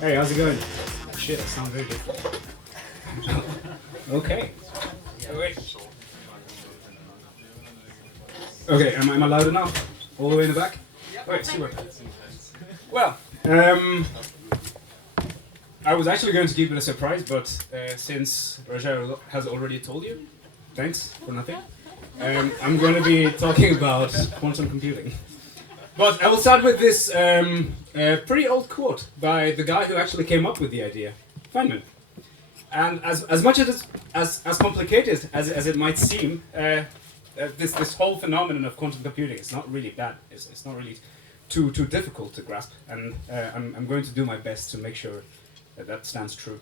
Hey, how's it going? Shit, I sound very different. Okay. Oh, wait. Okay, am I loud enough? All the way in the back? Alright, super. Well, I was actually going to keep it a surprise, but since Roger has already told you, thanks for nothing. I'm going to be talking about quantum computing. But I will start with this pretty old quote by the guy who actually came up with the idea, Feynman. And as much as complicated as it might seem, this whole phenomenon of quantum computing is not really bad. It's not really too difficult to grasp, and I'm going to do my best to make sure that stands true.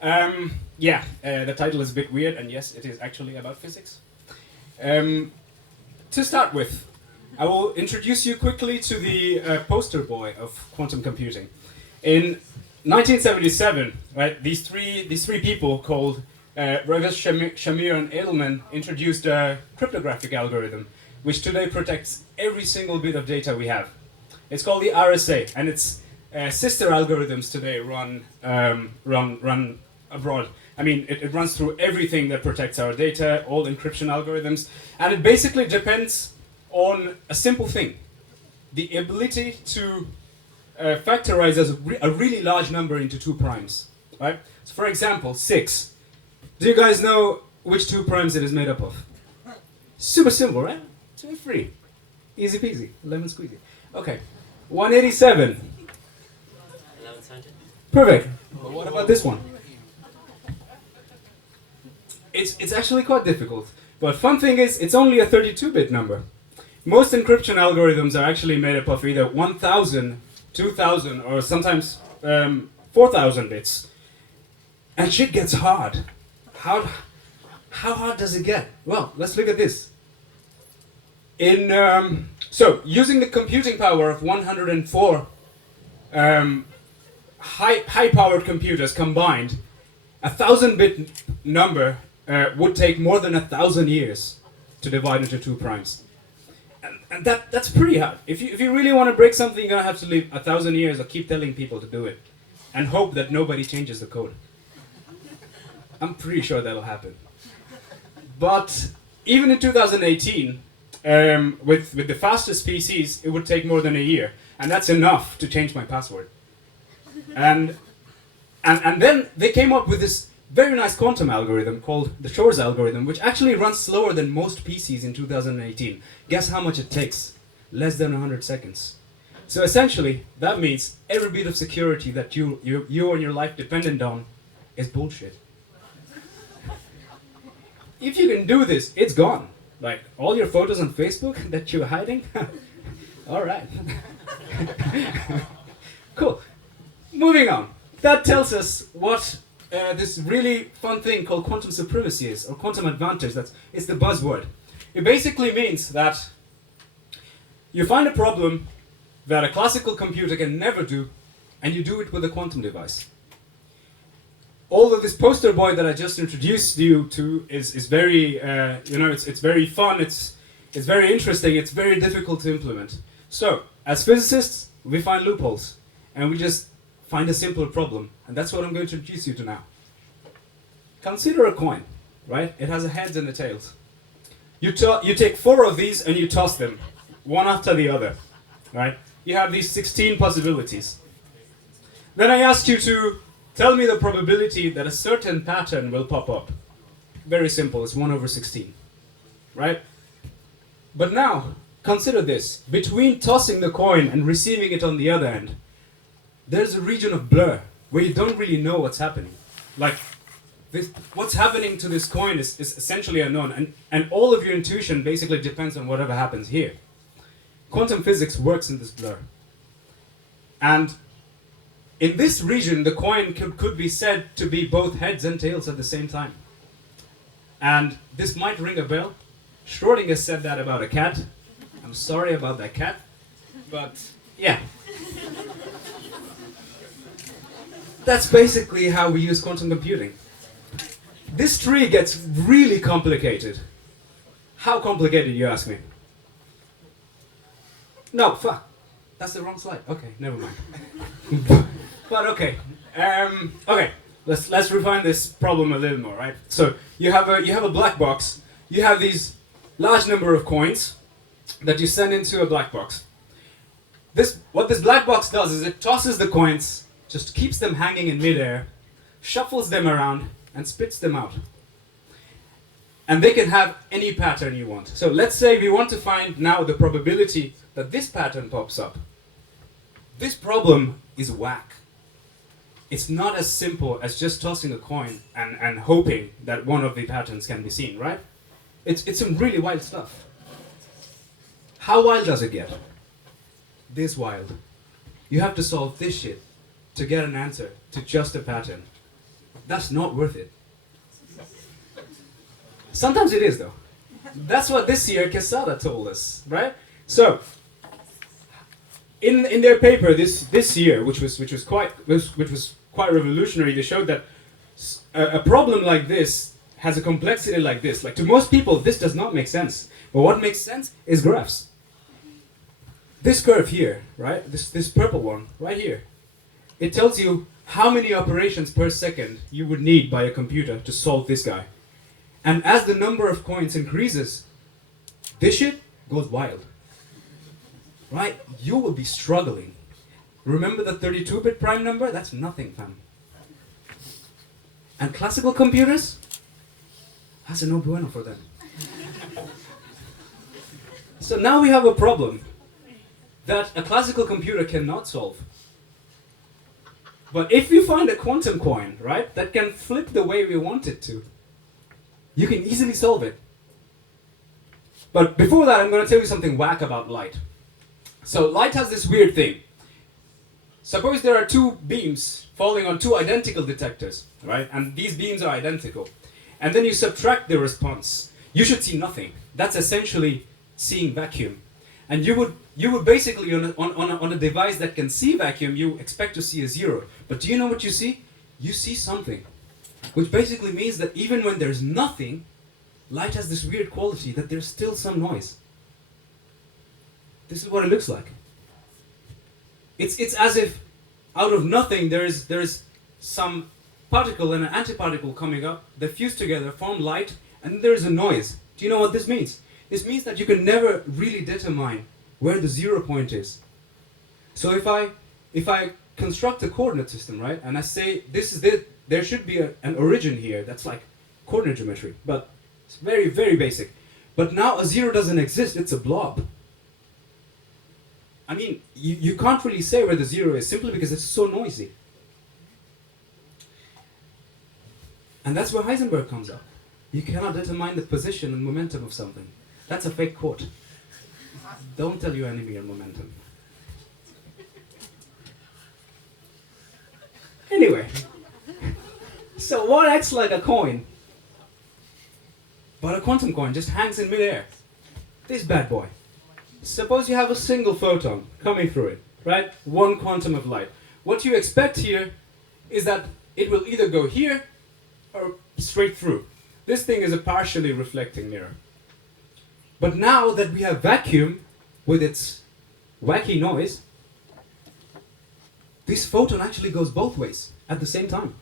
The title is a bit weird, and yes, it is actually about physics. To start with, I will introduce you quickly to the poster boy of quantum computing. In 1977, right, these three people called Rivers, Shamir, and Edelman introduced a cryptographic algorithm, which today protects every single bit of data we have. It's called the RSA, and its sister algorithms today run abroad. I mean, it runs through everything that protects our data, all encryption algorithms, and it basically depends on a simple thing: the ability to factorize a really large number into two primes, right? So for example, 6. Do you guys know which two primes it is made up of? Super simple, right? 2 and 3. Easy peasy, lemon squeezy. Okay, 187. 1100. Perfect. But what about this one? It's actually quite difficult. But fun thing is, it's only a 32-bit number. Most encryption algorithms are actually made up of either 1000, 2000, or sometimes 4000 bits. And shit gets hard. How hard does it get? Well, let's look at this. So, using the computing power of 104 high-powered computers combined, a 1000-bit number would take more than 1,000 years to divide into two primes. And that's pretty hard. If you really want to break something, you're going to have to live 1,000 years or keep telling people to do it. And hope that nobody changes the code. I'm pretty sure that'll happen. But even in 2018, with the fastest PCs, it would take more than a year. And that's enough to change my password. And then they came up with this very nice quantum algorithm called the Shor's algorithm, which actually runs slower than most PCs in 2018. Guess how much it takes? Less than 100 seconds. So essentially, that means every bit of security that you and your life dependent on is bullshit. If you can do this, it's gone. Like, all your photos on Facebook that you're hiding? Alright. Cool. Moving on. That tells us what this really fun thing called quantum supremacy is, or quantum advantage. It's the buzzword. It basically means that you find a problem that a classical computer can never do, and you do it with a quantum device. Although this poster boy that I just introduced you to is very, it's very fun, it's very interesting, it's very difficult to implement. So, as physicists, we find loopholes, and we just find a simpler problem, and that's what I'm going to introduce you to now. Consider a coin, right? It has a heads and a tails. You take 4 of these and you toss them, one after the other, right? You have these 16 possibilities. Then I ask you to tell me the probability that a certain pattern will pop up. Very simple, it's 1 over 16, right? But now, consider this. Between tossing the coin and receiving it on the other end, there's a region of blur where you don't really know what's happening. Like, what's happening to this coin is essentially unknown, and all of your intuition basically depends on whatever happens here. Quantum physics works in this blur. And in this region, the coin could be said to be both heads and tails at the same time. And this might ring a bell. Schrödinger said that about a cat. I'm sorry about that cat, but yeah. That's basically how we use quantum computing. This tree gets really complicated. How complicated, you ask me? No, fuck. That's the wrong slide. Okay, never mind. But okay, okay. Let's refine this problem a little more, right? So you have a black box. You have these large number of coins that you send into a black box. What this black box does is it tosses the coins, just keeps them hanging in midair, shuffles them around, and spits them out. And they can have any pattern you want. So let's say we want to find now the probability that this pattern pops up. This problem is whack. It's not as simple as just tossing a coin and hoping that one of the patterns can be seen, right? It's some really wild stuff. How wild does it get? This wild. You have to solve this shit to get an answer to just a pattern. That's not worth it. Sometimes it is though. That's what this year Quesada told us, right? So, in their paper this year, which was quite revolutionary, they showed that a problem like this has a complexity like this. Like to most people, this does not make sense. But what makes sense is graphs. This curve here, right? This purple one right here. It tells you how many operations per second you would need by a computer to solve this guy. And as the number of coins increases, this shit goes wild. Right? You will be struggling. Remember the 32-bit prime number? That's nothing, fam. And classical computers? That's a no bueno for them. So now we have a problem that a classical computer cannot solve. But if you find a quantum coin, right, that can flip the way we want it to, you can easily solve it. But before that, I'm going to tell you something whack about light. So light has this weird thing. Suppose there are two beams falling on two identical detectors, right? And these beams are identical. And then you subtract the response. You should see nothing. That's essentially seeing vacuum. And you would basically, on a device that can see vacuum, you expect to see a zero. But do you know what you see? You see something. Which basically means that even when there's nothing, light has this weird quality that there's still some noise. This is what it looks like. It's as if out of nothing there's some particle and an antiparticle coming up, they fuse together, form light, and there's a noise. Do you know what this means? This means that you can never really determine where the 0 point is. So if I construct a coordinate system, right, and I say this is it, there should be an origin here that's like coordinate geometry, but it's very, very basic. But now a 0 doesn't exist, it's a blob. I mean, you can't really say where the 0 is simply because it's so noisy. And that's where Heisenberg comes up. You cannot determine the position and momentum of something. That's a fake quote. Don't tell your enemy your momentum. Anyway, so what acts like a coin? But a quantum coin just hangs in midair. This bad boy. Suppose you have a single photon coming through it, right? One quantum of light. What you expect here is that it will either go here or straight through. This thing is a partially reflecting mirror. But now that we have vacuum with its wacky noise, this photon actually goes both ways at the same time.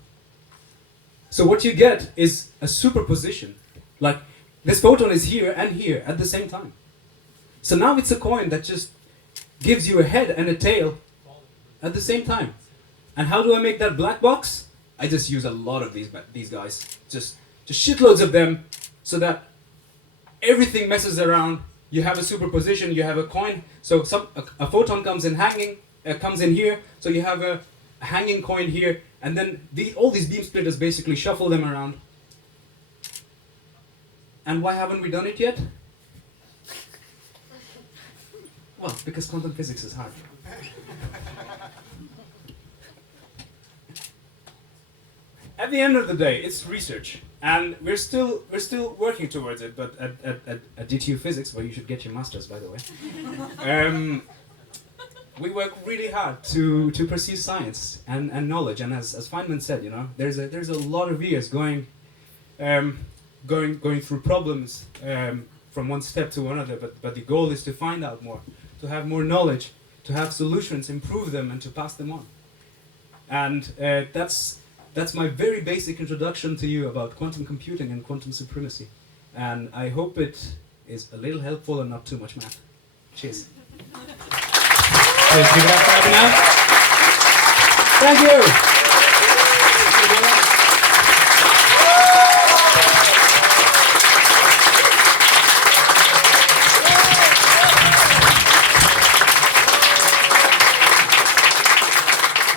So what you get is a superposition. Like this photon is here and here at the same time. So now it's a coin that just gives you a head and a tail at the same time. And how do I make that black box? I just use a lot of these guys. Just shitloads of them so that everything messes around. You have a superposition, you have a coin. So a photon comes in hanging, comes in here. So you have a hanging coin here. And then all these beam splitters basically shuffle them around. And why haven't we done it yet? Well, because quantum physics is hard. At the end of the day, it's research, and we're still working towards it. But at DTU Physics, where you should get your masters, by the way, we work really hard to pursue science and knowledge. And as Feynman said, you know, there's a lot of years going through problems from one step to another. But the goal is to find out more, to have more knowledge, to have solutions, improve them, and to pass them on. And that's my very basic introduction to you about quantum computing and quantum supremacy. And I hope it is a little helpful and not too much math. Cheers. Cheers. Give it up for Abhinav. Thank you.